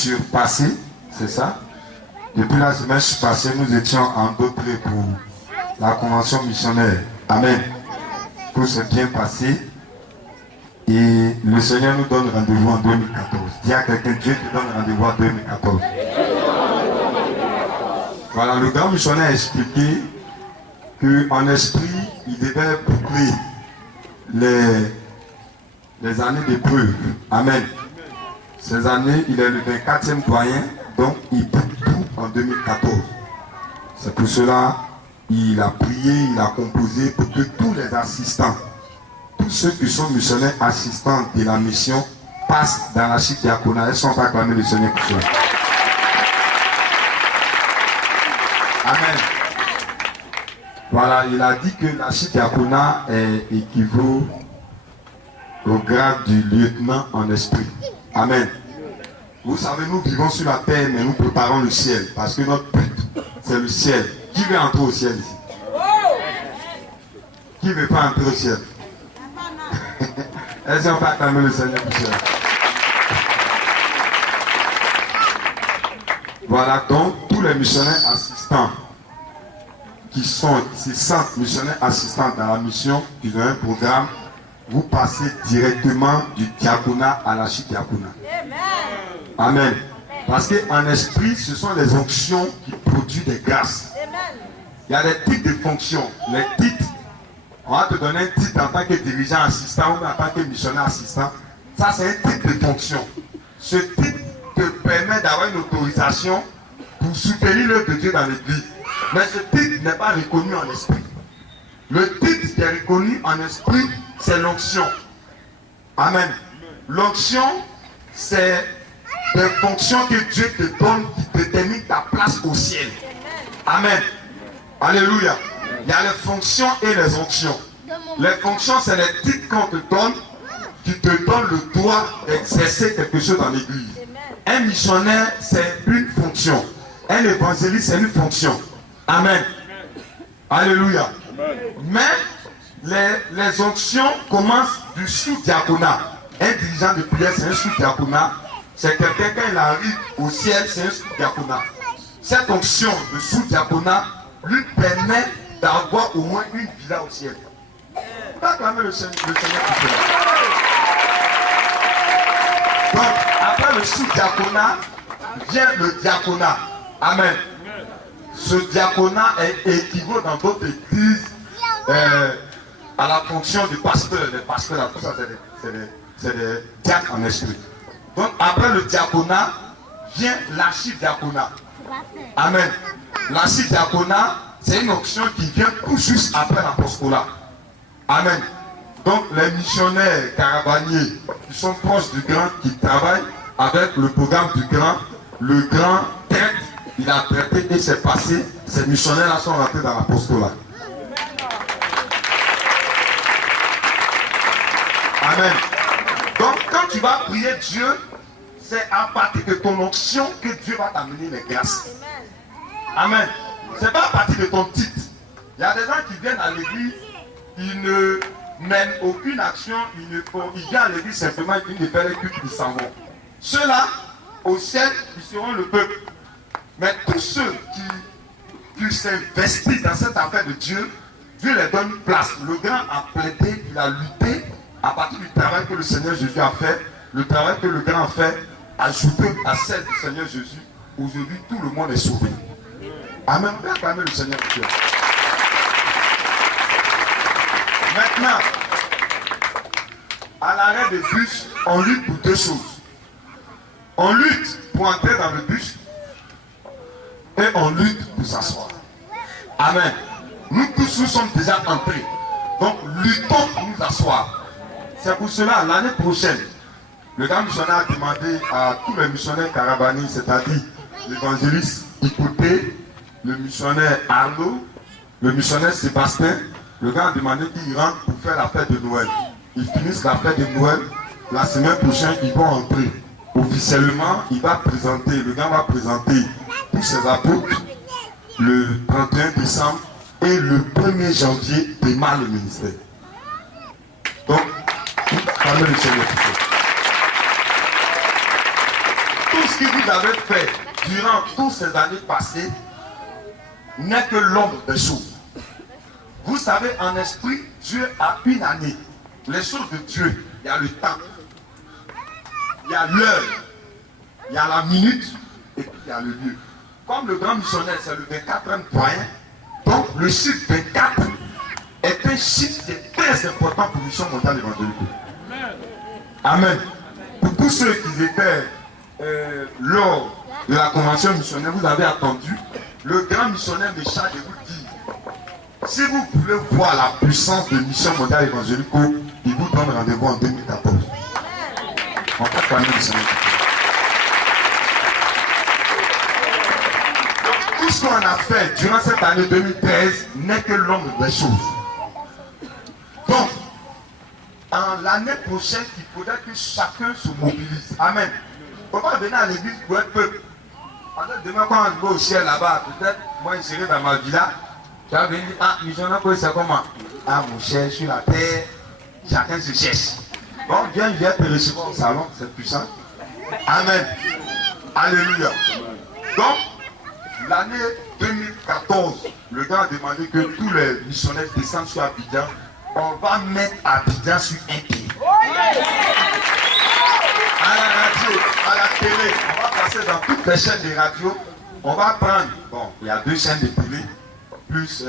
surpassée, c'est ça? Depuis la semaine passée, nous étions en Dautré pour la convention missionnaire. Amen. Tout s'est bien passé. Et le Seigneur nous donne rendez-vous en 2014. Dis à quelqu'un, Dieu te donne rendez-vous en 2014. Voilà, le grand missionnaire a expliqué qu'en esprit, il devait boucler les années d'épreuve. Amen. Ces années, il est le 24e doyen, donc il boucle tout en 2014. C'est pour cela qu'il a prié, il a composé pour que tous les assistants, tous ceux qui sont missionnaires assistants de la mission, passent dans la chute diaconale. Elles sont acclamées le Seigneur pour cela. Amen. Voilà, il a dit que la chute diaconale équivaut au grade du lieutenant en esprit. Amen. Vous savez, nous vivons sur la terre, mais nous préparons le ciel. Parce que notre but, c'est le ciel. Qui veut entrer au ciel ici? Qui ne veut pas entrer au ciel? Est-ce qu'on peut acclamer le Seigneur pour cela? Voilà donc tous les missionnaires assistants qui sont ces 100 missionnaires assistants dans la mission, qui ont un programme. Vous passez directement du diaconat à l'archidiaconat. Amen. Parce qu'en esprit, ce sont les onctions qui produisent des grâces. Il y a des titres de fonctions. Les titres, on va te donner un titre en tant que dirigeant assistant ou en tant que missionnaire assistant. Ça, c'est un titre de fonction. Ce titre te permet d'avoir une autorisation pour soutenir l'œuvre de Dieu dans l'église. Mais ce titre n'est pas reconnu en esprit. Le titre qui est reconnu en esprit, c'est l'onction. Amen. L'onction, c'est des fonctions que Dieu te donne qui déterminent ta place au ciel. Amen. Alléluia. Il y a les fonctions et les onctions. Les fonctions, c'est les titres qu'on te donne qui te donnent le droit d'exercer quelque chose dans l'église. Un missionnaire, c'est une fonction. Un évangéliste, c'est une fonction. Amen. Alléluia. Mais les onctions commencent du sous-diaconat. Un dirigeant de prière, c'est un sous-diaconat. C'est quelqu'un, quand il arrive au ciel, c'est un sous-diaconat. Cette onction de sous-diaconat lui permet d'avoir au moins une villa au ciel. Acclamez le Seigneur pour cela. Donc, après le sous-diaconat, vient le diaconat. Amen. Ce diaconat équivaut dans d'autres églises à la fonction du pasteur. Les pasteurs, là, tout ça, c'est des diacres en esprit. Donc, après le diaconat, vient l'archidiaconat. Amen. L'archidiaconat, c'est une onction qui vient tout juste après l'apostolat. Amen. Donc, les missionnaires caravaniers qui sont proches du grand, qui travaillent avec le programme du grand, le grand traite, il a traité et c'est passé. Ces missionnaires-là sont rentrés dans l'apostolat. Amen. Donc, quand tu vas prier Dieu, c'est à partir de ton onction que Dieu va t'amener les grâces. Amen. C'est pas à partir de ton titre. Il y a des gens qui viennent à l'église, ils ne mènent aucune action, ils viennent à l'église simplement, ils viennent faire les cultes, ils s'en vont. Ceux-là, au ciel, ils seront le peuple. Mais tous ceux qui s'investissent dans cette affaire de Dieu, Dieu les donne place. Le grand a plaidé, il a lutté à partir du travail que le Seigneur Jésus a fait, le travail que le grand a fait, ajouté à celle du Seigneur Jésus. Aujourd'hui, tout le monde est sauvé. Amen. Acclamez le Seigneur Dieu. Maintenant, à l'arrêt de bus, on lutte pour deux choses. On lutte pour entrer dans le bus et on lutte pour s'asseoir. Amen. Nous tous nous sommes déjà entrés. Donc luttons pour nous asseoir. C'est pour cela, l'année prochaine, le grand missionnaire a demandé à tous les missionnaires caravaniers, c'est-à-dire l'évangéliste Hippothée, le missionnaire Arnaud, le missionnaire Sébastien, le gars a demandé qu'ils rentrent pour faire la fête de Noël. Ils finissent la fête de Noël. La semaine prochaine, ils vont entrer. Officiellement, il va présenter, le gars va présenter tous ses apôtres le 31 décembre et le 1er janvier démarre le ministère. Donc, parlez le Seigneur. tout ce que vous avez fait durant toutes ces années passées n'est que l'ombre des choses. Vous savez, en esprit, Dieu a une année. Les choses de Dieu, il y a le temps, il y a l'heure, il y a la minute, et puis il y a le lieu. Comme le grand missionnaire, c'est le 24e point, donc le chiffre 24 est un chiffre qui est très important pour Mission Mondiale Évangélique. Amen. Pour tous ceux qui étaient lors de la convention missionnaire, vous avez attendu, le grand missionnaire me charge de vous dire, si vous voulez voir la puissance de Mission Mondiale Évangélique, il vous donne rendez-vous en 2014. On va pas missionnaire. Donc tout ce qu'on a fait durant cette année 2013 n'est que l'ombre des choses. Donc, en l'année prochaine, il faudrait que chacun se mobilise. Amen. On va venir à l'église pour être peuple. Demain, quand on va au ciel là-bas, peut-être, moi, je serai dans ma villa. Tu vas venir, ah, missionnaire, c'est comment? Ah, mon cher, sur la terre, chacun se cherche. Bon, viens te recevoir au salon, c'est puissant. Amen. Alléluia. Donc, l'année 2014, le gars a demandé que tous les missionnaires descendent sur Abidjan. On va mettre Abidjan sur un pied. À la radio, à la télé, on va passer dans toutes les chaînes de radio. On va prendre, bon, il y a 2 chaînes de télé, plus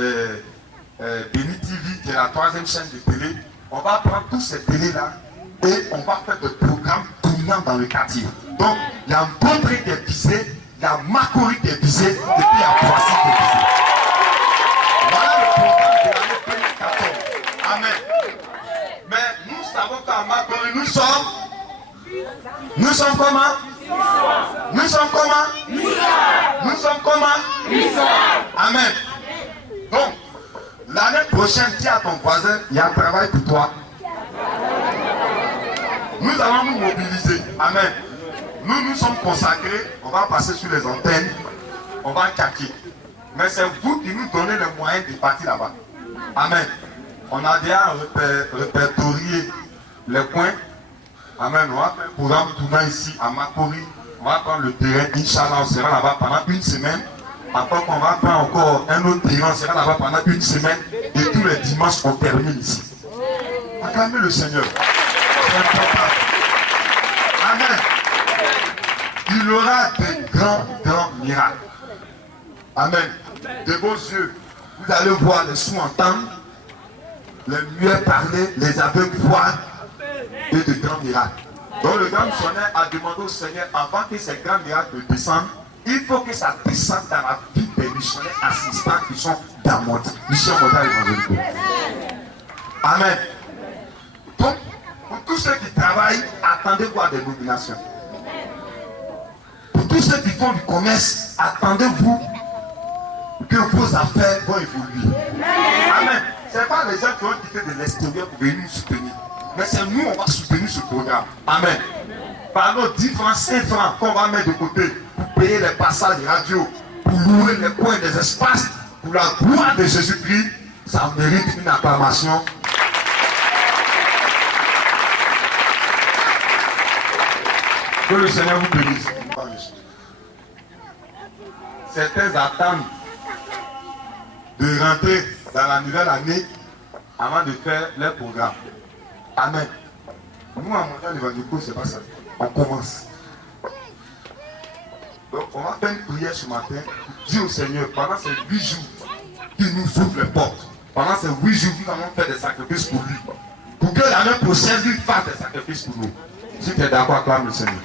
Béni TV, qui est la 3e chaîne de télé. On va prendre tous ces télés-là et on va faire des programmes tournants dans le quartier. Donc, il y a Mbondré qui est visé, il y a Makori qui est visé, et puis il y a Poissy qui est visé. Voilà le programme de l'année 2014. Amen. Mais nous savons qu'en Makori, nous sommes comment? Nous sommes comment? Nous sommes comment? Amen. Donc, l'année prochaine, dis à ton voisin, il y a un travail pour toi. Nous allons nous mobiliser. Amen. Nous sommes consacrés, on va passer sur les antennes, on va caquer. Mais c'est vous qui nous donnez les moyens de partir là-bas. Amen. On a déjà répertorié les points. Amen. On va faire un programme tournant ici à Makori. On va prendre le terrain. Inch'Allah, on sera là-bas pendant une semaine. Après qu'on va prendre encore un autre terrain, on sera là-bas pendant une semaine. Et tous les dimanches, on termine ici. Acclamez le Seigneur. C'est important. Amen. Il y aura des grands miracles. Amen. De vos yeux, vous allez voir les sourds entendre, les muets parler, les aveugles voir, et de grands miracles. Donc le grand missionnaire a demandé au Seigneur, avant que ces grands miracles descendent, il faut que ça descende dans la vie des missionnaires assistants qui sont dans mon mission mondiale évangélique. Amen. Donc, pour tous ceux qui travaillent, attendez voir des nominations. Pour tous ceux qui font du commerce, attendez-vous que vos affaires vont évoluer. Amen. Ce n'est pas les gens qui ont quitté de l'extérieur pour venir nous soutenir. Mais c'est nous, on va soutenir ce programme. Amen. Par nos 10 francs, 5 francs qu'on va mettre de côté pour payer les passages de radio, pour louer les coins des espaces, pour la gloire de Jésus-Christ, ça mérite une acclamation. Que le Seigneur vous bénisse. Certains attendent de rentrer dans la nouvelle année avant de faire leur programme. Amen. Nous, à Mondial Évangélique, c'est pas ça. On commence. Donc, on va faire une prière ce matin pour dire au Seigneur, pendant ces 8 jours, qu'il nous ouvre les portes. Pendant ces 8 jours, nous allons faire des sacrifices pour lui. Pour que l'année prochaine, lui fasse des sacrifices pour nous. Si tu es d'accord, acclame le Seigneur.